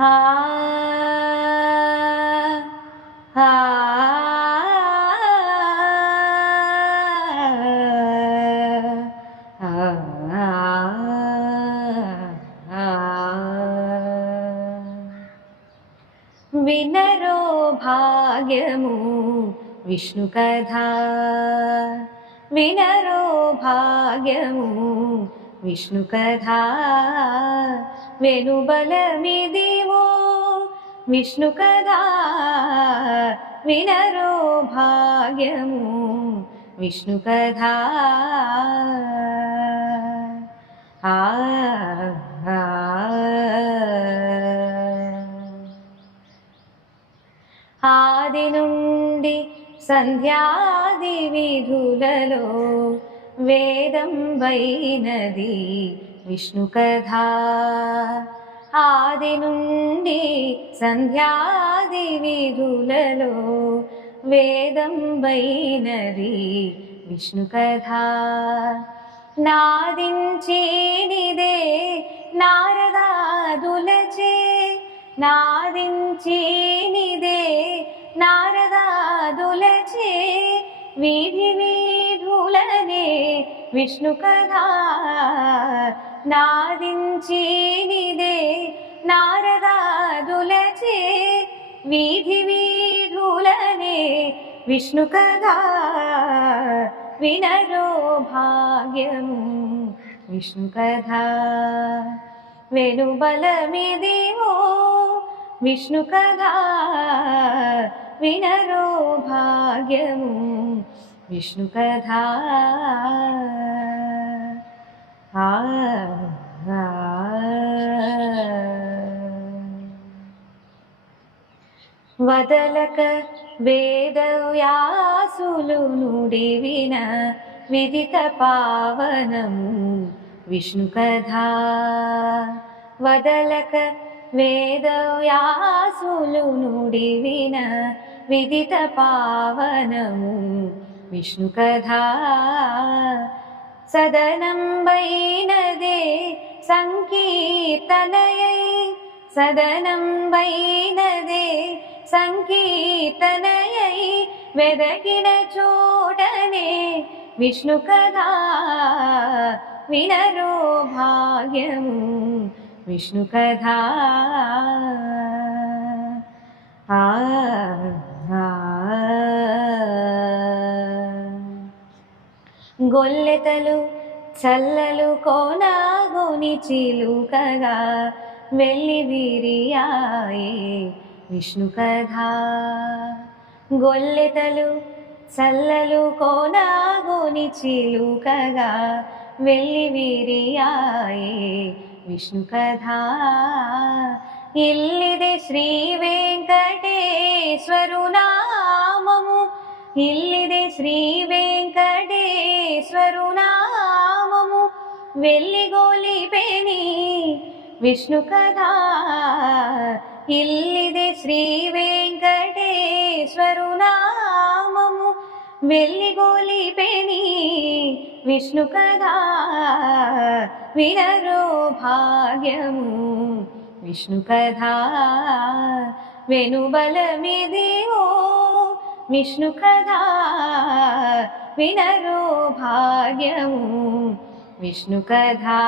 ఆ ఆ వినరో భాగ్యము విష్ణు కథ వినరో భాగ్యము విష్ణు కథ వెనుబలమిదివో విష్ణు కథ వినరో భాగ్యము విష్ణు కథ ఆ. ఆది నుండి సంధ్యాది విధులలో వేదం వైనది విష్ణు కథ ఆది నుండి సంధ్యాది విధులలో వేదం వైనది విష్ణు కథ నాదించేనిదే నారదాదులచే నాదించేనిదే నారదాదులచే విధి విష్ణు కథ నాదించేనిదే నారదాదులచే వీధి వీధులనే విష్ణు కథ వినరో భాగ్యము విష్ణు కథ వెనుబలమిదివో విష్ణు కథ వినరో భాగ్యము విష్ణు కథ ఆ ఆ. వదలక వేదవ్యాసులు నుడివిన విదిత పావనము విష్ణు కథ వదలక వేదవ్యాసులు నుడివిన విదిత పావనము విష్ణు కథ సదనం వైనదే సంకీర్తనయై. సదనం వైనదే సంకీర్తనయై వెదకిన చోటనే విష్ణు కథా వినరో గొల్లెతలు చల్లలు కోనాగుని చిలుకగా వెళ్ళి వీరియాయే విష్ణు కథ. గొల్లెతలు చల్లలు కోనాగుని చిలుకగా వెళ్ళి వీరియాయే విష్ణు కథ. ఇల్లిదే శ్రీ వెంకటేశ్వరు నామము ఇల్లిదే శ్రీ వెంకటేశ్వరు నామము వెల్లిగోలిపెని విష్ణు కథ. ఇల్లిదే శ్రీ వెంకటేశ్వరు నామము వెల్లిగోలిపెని విష్ణు కథ. వినరో భాగ్యము విష్ణు కథ. వెనుబలమిదివో విష్ణు ವಿಷ್ಣು ಕದಾ ವಿನರೋ ಭಾಗ್ಯವು ವಿಷ್ಣು ಕದಾ